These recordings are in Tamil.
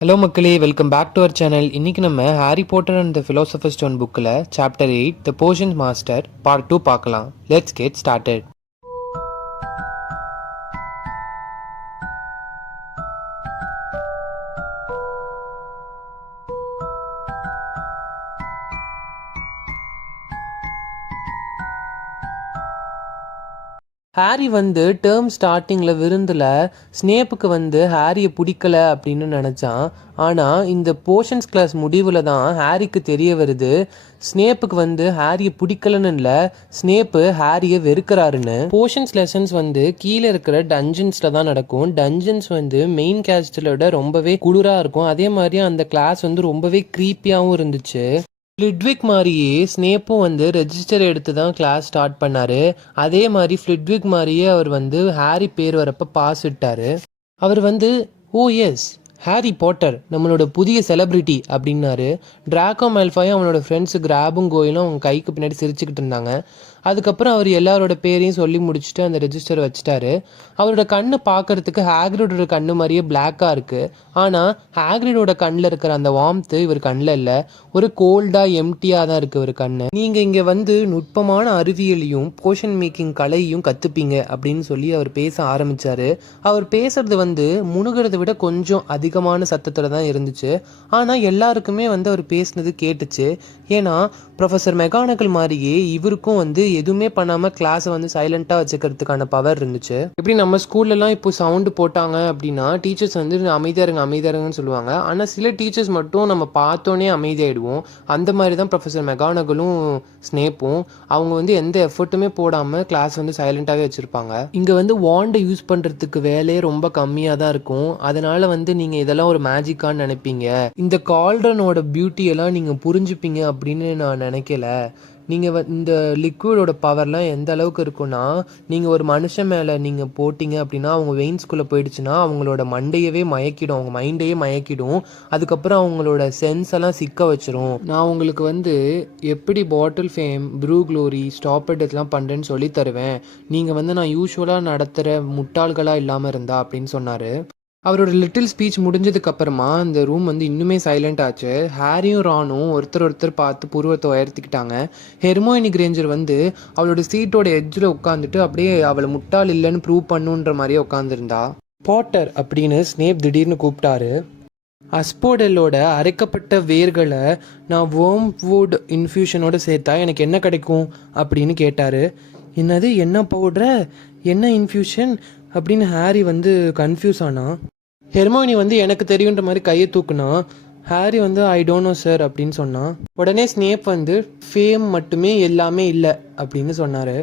ஹலோ மக்களே, welcome back to our channel. இன்னைக்கு நம்ம Harry Potter and the philosopher stone புக்கில் chapter 8 the potion master part 2 பார்க்கலாம். Let's get started. Harry term ஸ்டார்டிங்கில் விருந்தில் ஸ்னேப்புக்கு ஹாரியை பிடிக்கல அப்படின்னு நினச்சான். ஆனால் இந்த போர்ஷன்ஸ் கிளாஸ் முடிவில் தான் ஹாரிக்கு தெரிய வருது ஸ்னேப்புக்கு ஹாரியை பிடிக்கலன்னு இல்லை, ஸ்னேப்பு ஹாரியை வெறுக்கிறாருன்னு. போர்ஷன்ஸ் லெசன்ஸ் கீழே இருக்கிற டஞ்சன்ஸில் தான் நடக்கும். டஞ்சன்ஸ் மெயின் கேஸ்டில் விட ரொம்பவே குளிராக இருக்கும். அதே மாதிரி அந்த கிளாஸ் ரொம்பவே க்ரீப்பியாகவும் இருந்துச்சு. ஃப்ளிட்விக் மாதிரியே ஸ்னேப்பும் ரெஜிஸ்டர் எடுத்து தான் கிளாஸ் ஸ்டார்ட் பண்ணார். அதே மாதிரி ஃப்ளிட்விக் மாதிரியே அவர் ஹாரி பேர் வரப்போ பாஸ் விட்டார். அவர் ஓ எஸ், ஹாரி பாட்டர் நம்மளோட புதிய செலிப்ரிட்டி அப்படின்னாரு. டிராக்கோ மேல்ஃபாயும் அவனோட ஃப்ரெண்ட்ஸு கிராபும் கோயிலும் அவங்க கைக்கு பின்னாடி சிரிச்சுக்கிட்டு இருந்தாங்க. அதுக்கப்புறம் அவர் எல்லாரோட பேரையும் சொல்லி முடிச்சுட்டு அந்த ரெஜிஸ்டர் வச்சுட்டாரு. அவரோட கண்ணு பார்க்கறதுக்கு ஹாக்ரிடோட கண்ணு மாதிரியே பிளாக்காக இருக்குது. ஆனால் ஹாக்ரிடோட கண்ணில் இருக்கிற அந்த வார்ம்த்து இவர் கண்ணில் இல்லை, ஒரு கோல்டாக எம்டியாக தான் இருக்குது இவர் கண்ணு. நீங்கள் இங்கே நுட்பமான அறிவியலையும் போஷன் மேக்கிங் கலையும் கற்றுப்பீங்க அப்படின்னு சொல்லி அவர் பேச ஆரம்பித்தார். அவர் பேசுறது முணுகிறத விட கொஞ்சம் அதிகமான சத்தத்தில் தான் இருந்துச்சு. ஆனால் எல்லாருக்குமே அவர் பேசினது கேட்டுச்சு. ஏன்னா ப்ரொஃபஸர் மெகானகல் மாதிரியே இவருக்கும் எதுவுமே பண்ணாமல் கிளாஸை சைலண்ட்டாக வச்சுக்கிறதுக்கான பவர் இருந்துச்சு. எப்படி நம்ம ஸ்கூல்லலாம் இப்போ சவுண்டு போட்டாங்க அப்படின்னா டீச்சர்ஸ் அமைதியாருங்கன்னு சொல்லுவாங்க. ஆனால் சில டீச்சர்ஸ் மட்டும் நம்ம பார்த்தோன்னே அமைதியாகிடுவோம். அந்த மாதிரி தான் ப்ரொஃபஸர் மெகானகலும் ஸ்னேப்பும். அவங்க எந்த எஃபர்ட்டுமே போடாமல் கிளாஸ் சைலண்ட்டாகவே வச்சுருப்பாங்க. இங்கே வாண்டை யூஸ் பண்ணுறதுக்கு வேலையே ரொம்ப கம்மியாக தான் இருக்கும். அதனால் நீங்கள் இதெல்லாம் ஒரு மேஜிக்கான்னு நினைப்பீங்க. இந்த கால்ட்ரனோட பியூட்டியெல்லாம் நீங்கள் புரிஞ்சுப்பீங்க அப்படின்னு நான் நினைக்கல. நீங்கள் இந்த லிக்விடோட பவர்லாம் எந்த அளவுக்கு இருக்குன்னா, நீங்கள் ஒரு மனுஷன் மேலே நீங்கள் போட்டிங்க அப்படின்னா அவங்க வெயின்ஸ்குள்ளே போயிடுச்சுன்னா அவங்களோட மண்டையவே மயக்கிடும், அவங்க மைண்டையே மயக்கிடும். அதுக்கப்புறம் அவங்களோட சென்ஸ் எல்லாம் சிக்க வச்சிரும். நான் உங்களுக்கு எப்படி பாட்டில் ஃபேம், ப்ரூ க்ளோரி, ஸ்டாப் இதெல்லாம் பண்ணுறேன்னு சொல்லி தருவேன். நீங்கள் நான் யூஸ்வலாக நடத்துகிற முட்டாள்களாக இல்லாமல் இருந்தா அப்படின்னு சொன்னார். அவரோட லிட்டில் ஸ்பீச் முடிஞ்சதுக்கு அப்புறமா அந்த ரூம் இன்னுமே சைலண்ட் ஆச்சு. ஹாரியும் ரானும் ஒருத்தர் பார்த்து புருவத்தை உயர்த்திக்கிட்டாங்க. ஹெர்மோயினி கிரேஞ்சர் அவளோட சீட்டோட எட்ஜில் உட்காந்துட்டு அப்படியே அவளை முட்டாள் இல்லைன்னு ப்ரூவ் பண்ணுன்ற மாதிரியே உட்காந்துருந்தா. பாட்டர் அப்படின்னு ஸ்னேப் திடீர்னு கூப்பிட்டாரு. அஸ்போடலோட அரைக்கப்பட்ட வேர்களை நான் வேர்ம்வுட் இன்ஃப்யூஷனோட சேர்த்தா எனக்கு என்ன கிடைக்கும் அப்படின்னு கேட்டார். என்னது, என்ன பவுட்ரு, என்ன இன்ஃப்யூஷன் அப்படின்னு ஹாரி கன்ஃபியூஸ் ஆனா. ஹெர்மோனி எனக்கு தெரியுன்ற மாதிரி கையை தூக்குனா. Harry I don't know sir அப்படின்னு சொன்னான். உடனே ஸ்னேப் ஃபேம் மட்டுமே எல்லாமே இல்லை அப்படின்னு சொன்னார்.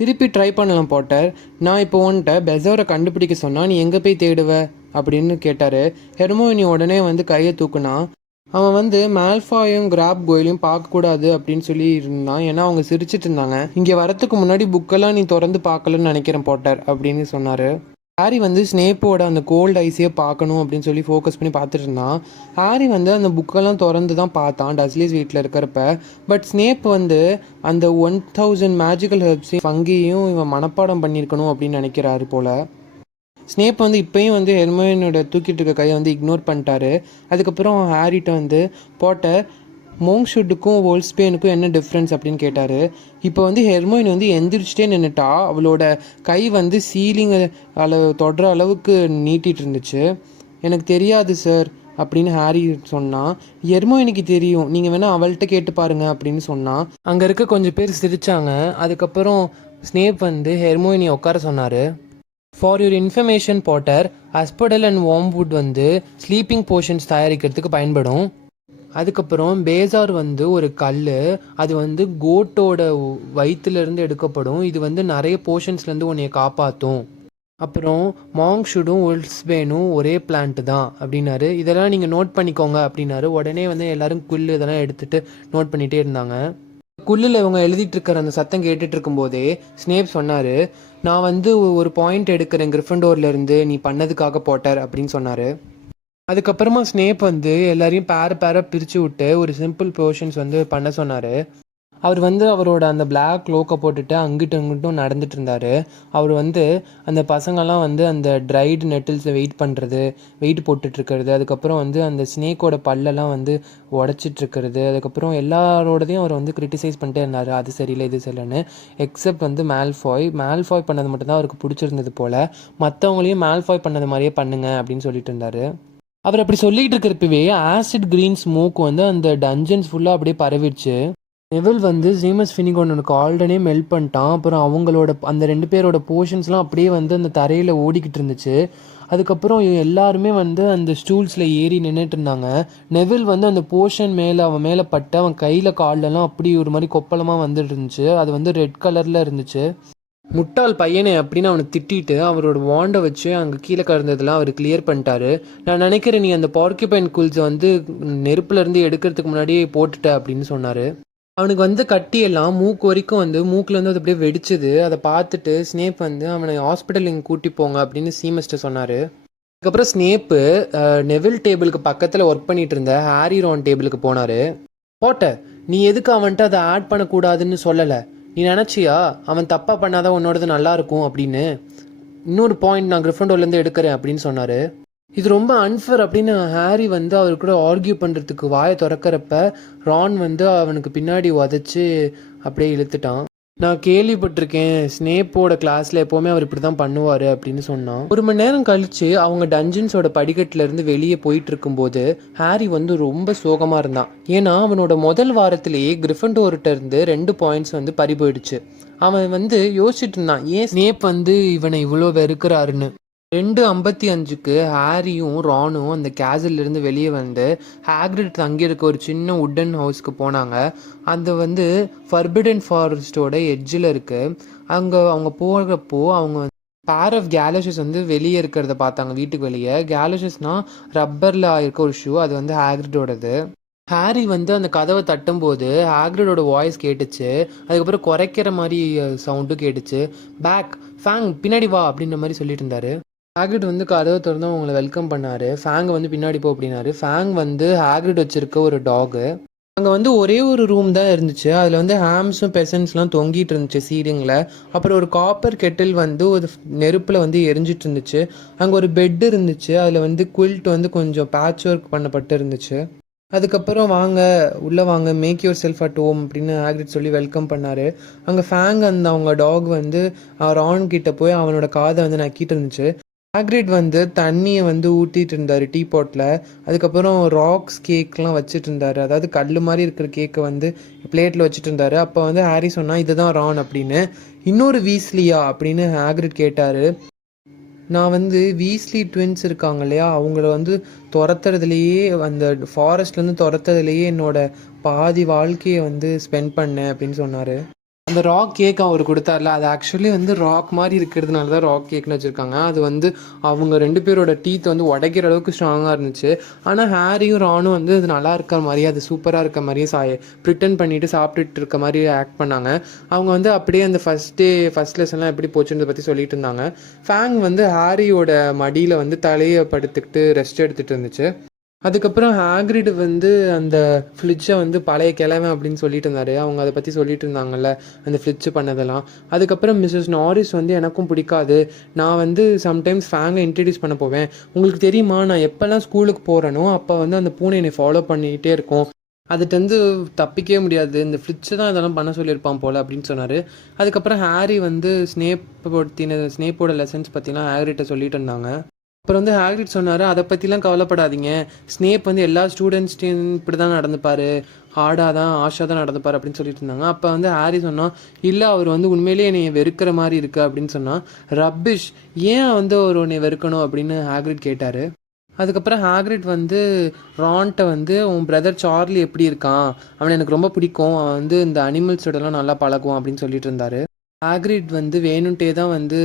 திருப்பி ட்ரை பண்ணலாம் பாட்டர், நான் இப்போ உன்கிட்ட பெசோரை கண்டுபிடிக்க சொன்னால் நீ எங்கே போய் தேடுவ அப்படின்னு கேட்டார். ஹெர்மோனி உடனே கையை தூக்குனா. அவன் மேல்ஃபாயும் கிராப் கோயிலையும் பார்க்கக்கூடாது அப்படின்னு சொல்லி இருந்தான். ஏன்னா அவங்க சிரிச்சிட்டு இருந்தாங்க. இங்கே வரத்துக்கு முன்னாடி புக்கெல்லாம் நீ திறந்து பார்க்கலன்னு நினைக்கிறேன் பாட்டர் அப்படின்னு சொன்னார். ஹாரி ஸ்னேப்போட அந்த கோல்டு ஐஸையே பார்க்கணும் அப்படின்னு சொல்லி ஃபோக்கஸ் பண்ணி பார்த்துட்டு இருந்தான். ஹாரி அந்த புக்கெல்லாம் திறந்து தான் பார்த்தான் டஸ்லிஸ் வீட்டில் இருக்கிறப்ப. பட் ஸ்னேப் அந்த 1000 மேஜிக்கல் ஹெர்ப்ஸையும் ஃபங்கியையும் இவன் மனப்பாடம் பண்ணியிருக்கணும் அப்படின்னு நினைக்கிறாரு போல். ஸ்னேப் இப்போயும் ஹெர்மோயினோட தூக்கிட்டு இருக்க கையை இக்னோர் பண்ணிட்டாரு. அதுக்கப்புறம் ஹாரிட்ட போட்டர், மோங்ஷுட்டுக்கும் வோல்ஸ்பேனுக்கும் என்ன டிஃப்ரென்ஸ் அப்படின்னு கேட்டார். இப்போ ஹெர்மோயின் எந்திரிச்சிட்டே நின்றுட்டா. அவளோட கை சீலிங் அளவு தொடுற அளவுக்கு நீட்டிகிட்டு இருந்துச்சு. எனக்கு தெரியாது சார் அப்படின்னு ஹாரி சொன்னான். ஹெர்மோயினுக்கு தெரியும், நீங்கள் வேணால் அவள்கிட்ட கேட்டு பாருங்க அப்படின்னு சொன்னான். அங்கே இருக்க கொஞ்சம் பேர் சிரித்தாங்க. அதுக்கப்புறம் ஸ்னேப் ஹெர்மோயினி உட்கார சொன்னார். For your information Potter, asphodel and wormwood sleeping potions தயாரிக்கிறதுக்கு பயன்படும். அதுக்கப்புறம் பேசார் ஒரு கல், அது கோட்டோட வயிற்றுலேருந்து எடுக்கப்படும். இது நிறைய போர்ஷன்ஸ்லேருந்து உன்னைய காப்பாற்றும். அப்புறம் மாங்ஷுடும் ஒல்ஸ்பேனும் ஒரே பிளான்ட் தான் அப்படின்னாரு. இதெல்லாம் நீங்கள் நோட் பண்ணிக்கோங்க அப்படின்னாரு. உடனே எல்லோரும் குல் இதெல்லாம் எடுத்துகிட்டு நோட் பண்ணிகிட்டே இருந்தாங்க. குல்லில் இவங்க எழுதிட்டு இருக்கிற அந்த சத்தம் கேட்டுட்டு இருக்கும்போதே ஸ்னேப் சொன்னார், நான் ஒரு பாயிண்ட் எடுக்கிறேன் கிரிஃபண்டோர்லேருந்து, நீ பண்ணதுக்காக பாட்டர் அப்படின்னு சொன்னார். அதுக்கப்புறமா ஸ்னேப் எல்லாரையும் பேராக பிரித்து விட்டு ஒரு சிம்பிள் போர்ஷன்ஸ் பண்ண சொன்னார். அவர் வந்து அவரோட அந்த பிளாக் க்ளோக்கை போட்டுட்டு அங்கிட்டும் இங்கிட்டும் நடந்துட்டு இருந்தார். அவர் வந்து அந்த பசங்கள்லாம் வந்து அந்த ட்ரைடு நெட்டில்ஸில் வெயிட் போட்டுட்ருக்கிறது, அதுக்கப்புறம் வந்து அந்த ஸ்னேக்கோட பல்லெல்லாம் வந்து உடச்சிட்ருக்கிறது, அதுக்கப்புறம் எல்லாரோடதையும் அவர் வந்து கிரிட்டிசைஸ் பண்ணிட்டே இருந்தார். அது சரியில்லை இது சரியில்லைன்னு. எக்ஸப்ட் வந்து மேல்ஃபாய் பண்ணது மட்டும்தான் அவருக்கு பிடிச்சிருந்தது போல். மற்றவங்களையும் மேல்ஃபாய் பண்ணது மாதிரியே பண்ணுங்க அப்படின்னு சொல்லிட்டு இருந்தார். அவர் அப்படி சொல்லிட்டு இருக்கிறப்பவே ஆசிட் கிரீன் ஸ்மோக் வந்து அந்த டஞ்சன்ஸ் ஃபுல்லாக அப்படியே பரவிடுச்சு. நெவில் வந்து சீமஸ் ஃபினிகானோட ஆல்ரெடி மெல்ட் பண்ணிட்டான். அப்புறம் அவங்களோட அந்த 2 பேரோட போர்ஷன்ஸ்லாம் அப்படியே வந்து அந்த தரையில் ஓடிக்கிட்டு இருந்துச்சு. அதுக்கப்புறம் எல்லாருமே வந்து அந்த ஸ்டூல்ஸில் ஏறி நின்றுட்டு இருந்தாங்க. நெவில் வந்து அந்த போர்ஷன் மேலே அவன் மேலே பட்டு அவன் கையில் கால்லலாம் அப்படி ஒரு மாதிரி கொப்பளமாக வந்துட்டு இருந்துச்சு. அது வந்து ரெட் கலரில் இருந்துச்சு. முட்டாள் பையனை அப்படின்னு அவனை திட்டிட்டு அவரோட வாண்டை வச்சு அங்கே கீழே கறந்ததெல்லாம் அவர் கிளியர் பண்ணிட்டாரு. நான் நினைக்கிறேன் நீ அந்த பார்க்கியூபைன் குல்ஸை வந்து நெருப்புலேருந்து எடுக்கிறதுக்கு முன்னாடியே போட்டுட்ட அப்படின்னு சொன்னார். அவனுக்கு வந்து கட்டியெல்லாம் மூக்கு வரைக்கும் வந்து மூக்கில் வந்து அது அப்படியே வெடிச்சது. அதை பார்த்துட்டு ஸ்னேப் வந்து அவனை ஹாஸ்பிட்டல் இங்கே கூட்டி போங்க அப்படின்னு சீமஸ்ட்டர் சொன்னார். அதுக்கப்புறம் ஸ்னேப்பு நெவில் டேபிளுக்கு பக்கத்தில் ஒர்க் பண்ணிட்டு இருந்த ஹாரி ரான் டேபிளுக்கு போனார். நீ எதுக்கு அவன்கிட்ட அதை ஆட் பண்ணக்கூடாதுன்னு சொல்லலை? நீ நினச்சியா அவன் தப்பாக பண்ணாதான் உன்னோடது நல்லா இருக்கும் அப்படின்னு? இன்னொரு பாயிண்ட் நான் கிரிஃபண்டோர்லேருந்து எடுக்கிறேன் அப்படின்னு சொன்னார். இது ரொம்ப அன்ஃபேர் அப்படின்னு ஹாரி வந்து அவர் கூட ஆர்கியூ பண்ணுறதுக்கு வாயை திறக்கிறப்ப ரான் வந்து அவனுக்கு பின்னாடி உதச்சி அப்படியே இழுத்துட்டான். நான் கேள்விப்பட்டிருக்கேன், ஸ்னேப்போட கிளாஸில் எப்போவுமே அவர் இப்படி தான் பண்ணுவார் அப்படின்னு சொன்னான். 1 மணி நேரம் கழித்து அவங்க டஞ்சன்ஸோட படிக்கட்டிலேருந்து வெளியே போயிட்டு இருக்கும்போது ஹாரி வந்து ரொம்ப சோகமாக இருந்தான். ஏன்னா அவனோட முதல் வாரத்திலேயே கிரிஃபண்டோர்கிட்ட இருந்து 2 பாயிண்ட்ஸ் வந்து பறி போயிடுச்சு. அவன் வந்து யோசிச்சுட்டு இருந்தான், ஏன் ஸ்னேப் வந்து இவனை இவ்வளோ வெறுக்கிறாருன்னு. 2:55க்கு ஹாரியும் ரானும் அந்த கேசல்லேருந்து வெளியே வந்து ஹாக்ரிட் தங்கியிருக்க ஒரு சின்ன உட்டன் ஹவுஸ்க்கு போனாங்க. அந்த வந்து ஃபர்பிடன் ஃபாரஸ்ட்டோட எட்ஜில் இருக்குது. அங்கே அவங்க போகிறப்போ அவங்க பேர் ஆஃப் கேலோஷஸ் வந்து வெளியே இருக்கிறத பார்த்தாங்க. வீட்டுக்கு வெளியே கேலோஷஸ்னால் ரப்பரில் இருக்க ஒரு ஷூ, அது வந்து ஹாக்ரிடோடது. ஹாரி வந்து அந்த கதவை தட்டும்போது ஹாக்ரிடோட வாய்ஸ் கேட்டுச்சு. அதுக்கப்புறம் குறைக்கிற மாதிரி சவுண்டும் கேட்டுச்சு. ஃபேங் பின்னாடி வா அப்படின்ற மாதிரி சொல்லிட்டு இருந்தாரு. ஹாக்ரிட் வந்து கதவை திறந்து அவங்கள வெல்கம் பண்ணார். ஃபேங்கை வந்து பின்னாடி போ அப்படின்னாரு. ஃபேங் வந்து ஹாக்ரிட் வச்சுருக்க ஒரு டாகு. அங்கே வந்து ஒரே ஒரு ரூம் தான் இருந்துச்சு. அதில் வந்து ஹாம்ஸும் பெசன்ஸ்லாம் தொங்கிட்டு இருந்துச்சு சீலிங்கில். அப்புறம் ஒரு காப்பர் கெட்டில் வந்து ஒரு நெருப்பில் வந்து எரிஞ்சிட்டு இருந்துச்சு. அங்கே ஒரு பெட் இருந்துச்சு. அதில் வந்து குவில்ட் வந்து கொஞ்சம் பேட்ச் ஒர்க் பண்ணப்பட்டு இருந்துச்சு. அதுக்கப்புறம் வாங்க உள்ளே வாங்க, make yourself at home அப்படின்னு ஹாக்ரிட் சொல்லி வெல்கம் பண்ணார். அங்கே ஃபேங் அந்த அவங்க டாக் வந்து ரான் கிட்ட போய் அவனோட காதை வந்து நக்கிட்டு இருந்துச்சு. ஹாக்ரிட் வந்து தண்ணியை வந்து ஊற்றிட்டு இருந்தார் டீ பாட்டில். அதுக்கப்புறம் ராக்ஸ் கேக்லாம் வச்சுட்டு இருந்தார். அதாவது கல் மாதிரி இருக்கிற கேக்கை வந்து பிளேட்டில் வச்சுட்டு இருந்தார். அப்போ வந்து ஹாரி சொன்னால் இதுதான் ரான் அப்படின்னு. இன்னொரு வீஸ்லியா அப்படின்னு ஹாக்ரிட் கேட்டார். நான் வந்து வீஸ்லி ட்வின்ஸ் இருக்காங்க இல்லையா, அவங்கள வந்து துரத்துறதுலேயே அந்த ஃபாரஸ்ட்லேருந்து துரத்துறதுலேயே என்னோட பாதி வாழ்க்கையை வந்து ஸ்பெண்ட் பண்ணேன் அப்படின்னு சொன்னார். அந்த ராக் கேக் அவர் கொடுத்தார்ல, அது ஆக்சுவலி வந்து ராக் மாதிரி இருக்கிறதுனால தான் ராக் கேக்னு வச்சுருக்காங்க. அது வந்து அவங்க 2 பேரோட டீத் வந்து உடைக்கிற அளவுக்கு ஸ்ட்ராங்காக இருந்துச்சு. ஆனால் ஹாரியும் ரானும் வந்து அது நல்லா இருக்கிற மாதிரி, அது சூப்பராக இருக்க மாதிரியே ப்ரிட்டன் பண்ணிவிட்டு சாப்பிட்டுட்டு இருக்க மாதிரி ஆக்ட் பண்ணாங்க. அவங்க வந்து அப்படியே அந்த ஃபஸ்ட் லெசன்லாம் எப்படி போச்சுன்றதை பற்றி சொல்லிட்டு இருந்தாங்க. ஃபேங் வந்து ஹாரியோட மடியில் வந்து தலையை படுத்துக்கிட்டு ரெஸ்ட் எடுத்துகிட்டு இருந்துச்சு. அதுக்கப்புறம் ஹாக்ரிட் வந்து அந்த ஃப்ளிட்ஜை வந்து பழைய கிழமை அப்படின்னு சொல்லிட்டு இருந்தார். அவங்க அதை பற்றி சொல்லிட்டு இருந்தாங்கல்ல, அந்த ஃப்ளிட்ஜ் பண்ணதெல்லாம். அதுக்கப்புறம் மிஸ்ஸஸ் நாரிஸ் வந்து எனக்கும் பிடிக்காது, நான் வந்து சம்டைம்ஸ் ஃபேங்கை இன்ட்ரடியூஸ் பண்ண போவேன், உங்களுக்கு தெரியுமா நான் எப்போல்லாம் ஸ்கூலுக்கு போகிறேனோ அப்போ வந்து அந்த பூனை என்னை ஃபாலோ பண்ணிக்கிட்டே இருக்கும், அதுகிட்டருந்து தப்பிக்கவே முடியாது, இந்த ஃப்ளிட்ஜை தான் இதெல்லாம் பண்ண சொல்லியிருப்பான் போல் அப்படின்னு சொன்னார். அதுக்கப்புறம் ஹாரி வந்து ஸ்னேப்போட லெசன்ஸ் பற்றிலாம் ஹாக்ரிட்டை சொல்லிட்டு இருந்தாங்க. அப்புறம் வந்து ஹாக்ரிட் சொன்னார், அதை பற்றிலாம் கவலைப்படாதீங்க, ஸ்னேப் வந்து எல்லா ஸ்டூடெண்ட்ஸ்டையும் இப்படி தான் நடந்துப்பார், ஆஷா தான் நடந்துப்பார் அப்படின்னு சொல்லிட்டு இருந்தாங்க. அப்போ வந்து ஹாரி சொன்னான், இல்லை அவர் வந்து உண்மையிலேயே என்னை வெறுக்கிற மாதிரி இருக்குது அப்படின்னு சொன்னான். ரப்பிஷ், ஏன் வந்து அவர் உன்னை வெறுக்கணும் அப்படின்னு ஹாக்ரிட் கேட்டார். அதுக்கப்புறம் ஹாக்ரிட் வந்து ரான்ட்ட வந்து உன் பிரதர் சார்லி எப்படி இருக்கான், அவனை எனக்கு ரொம்ப பிடிக்கும், அவன் வந்து இந்த அனிமல்ஸோடலாம் நல்லா பழகுவான் அப்படின்னு சொல்லிட்டு இருந்தார். ஹாக்ரிட் வந்து வேணுன்ட்டே தான் வந்து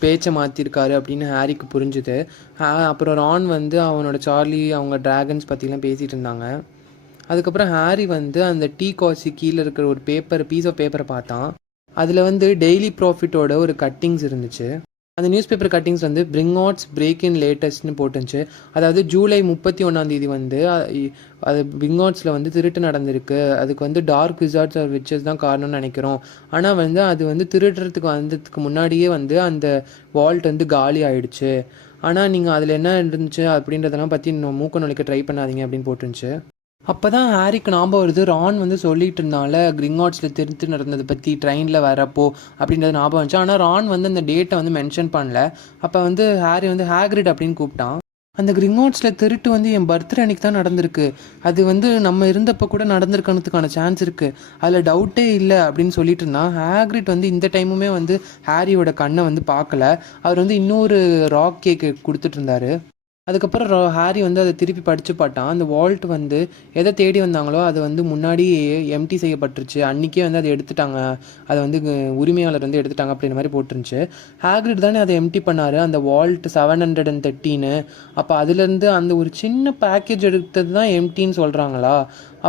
பேச்சை மாற்றிருக்காரு அப்படின்னு ஹாரிக்கு புரிஞ்சுது. அப்புறம் ரான் வந்து அவனோட சார்லி அவங்க ட்ராகன்ஸ் பற்றிலாம் பேசிகிட்டு இருந்தாங்க. அதுக்கப்புறம் ஹாரி வந்து அந்த டீ காசி கீழே இருக்கிற ஒரு பீஸ் ஆஃப் பேப்பரை பார்த்தான். அதில் வந்து டெய்லி ப்ராஃபிட்டோட ஒரு கட்டிங்ஸ் இருந்துச்சு. அந்த நியூஸ் பேப்பர் கட்டிங்ஸ் வந்து பிரிங்ஆட்ஸ் பிரேக் இன் லேட்டஸ்ட்னு போட்டுருந்துச்சு. அதாவது ஜூலை 31 வந்து அது பிரிங்ஆட்ஸில் வந்து திருட்டு நடந்திருக்கு. அதுக்கு வந்து டார்க் விசார்ட்ஸ் ஆர் விச்சஸ் தான் காரணம்னு நினைக்கிறோம். ஆனால் வந்து அது வந்து திருடுறதுக்கு வந்ததுக்கு முன்னாடியே வந்து அந்த வால்ட் வந்து காலி ஆயிடுச்சு. ஆனால் நீங்கள் அதில் என்ன இருந்துச்சு அப்படின்றதெல்லாம் பற்றி இன்னும் மூக்க நுழைக்க ட்ரை பண்ணாதீங்க அப்படின்னு போட்டுருந்துச்சு. அப்போ தான் ஹாரிக்கு ஞாபகம் வருது, ரான் வந்து சொல்லிட்டு இருந்தால கிரிங்ஆட்ஸில் திருட்டு நடந்ததை பற்றி ட்ரெயினில் வரப்போ அப்படின்றது ஞாபகம் வந்துச்சு. ஆனால் ரான் வந்து அந்த டேட்டை வந்து மென்ஷன் பண்ணல. அப்போ வந்து ஹாரி வந்து ஹேக்ரிட் அப்படின்னு கூப்பிட்டான். அந்த கிரிங்ஆட்ஸில் திருட்டு வந்து என் பர்த்டே அன்றைக்கி தான் நடந்திருக்கு. அது வந்து நம்ம இருந்தப்போ கூட நடந்திருக்கிறதுக்கான சான்ஸ் இருக்குது, அதில் டவுட்டே இல்லை அப்படின்னு சொல்லிட்டு இருந்தான். ஹேக்ரிட் வந்து இந்த டைமுமே வந்து ஹாரியோட கண்ணை வந்து பார்க்கல. அவர் வந்து இன்னொரு ராக் கேக்கு கொடுத்துட்டு இருந்தாரு. அதுக்கப்புறம் ஹாரி வந்து அதை திருப்பி படித்து பார்த்தான். அந்த வால்ட் வந்து எதை தேடி வந்தாங்களோ அது வந்து முன்னாடி எம்டி செய்யப்பட்டுருச்சு. அன்றைக்கே வந்து அதை எடுத்துட்டாங்க, அதை வந்து உரிமையாளர் வந்து எடுத்துட்டாங்க அப்படின்ற மாதிரி போட்டுருந்துச்சு. ஹேக்ரிட் தானே அதை எம்டி பண்ணார், அந்த வால்ட் 713. அப்போ அதுலேருந்து அந்த ஒரு சின்ன பேக்கேஜ் எடுத்தது தான் எம்டின்னு சொல்கிறாங்களா?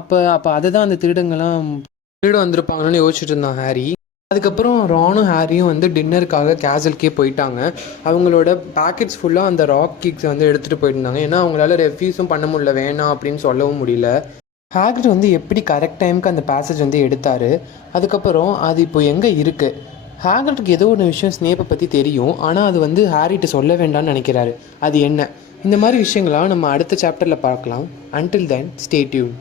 அப்போ அதை தான் அந்த திருடங்கள்லாம் திருட வந்திருப்பாங்கன்னு யோசிச்சுட்டு இருந்தான் ஹாரி. அதுக்கப்புறம் ரானும் ஹாரியும் வந்து டின்னருக்காக கேசல்கே போயிட்டாங்க. அவங்களோட பேக்கெட்ஸ் ஃபுல்லாக அந்த ராக் கேக்ஸ் வந்து எடுத்துகிட்டு போயிருந்தாங்க. ஏன்னா அவங்களால ரெஃப்யூஸும் பண்ண முடியல, வேணாம் அப்படின்னு சொல்லவும் முடியல. ஹேக்ரிட் வந்து எப்படி கரெக்ட் டைமுக்கு அந்த பேசேஜ் வந்து எடுத்தார். அதுக்கப்புறம் அது இப்போ எங்கே இருக்குது? ஹேக்ரிட்க்கு ஏதோ ஒரு விஷயம் ஸ்னேப்பை பற்றி தெரியும், ஆனால் அது வந்து ஹாரிட்ட சொல்ல வேண்டாம்னு நினைக்கிறாரு. அது என்ன? இந்த மாதிரி விஷயங்களாம் நம்ம அடுத்த சாப்டரில் பார்க்கலாம். Until then stay tune.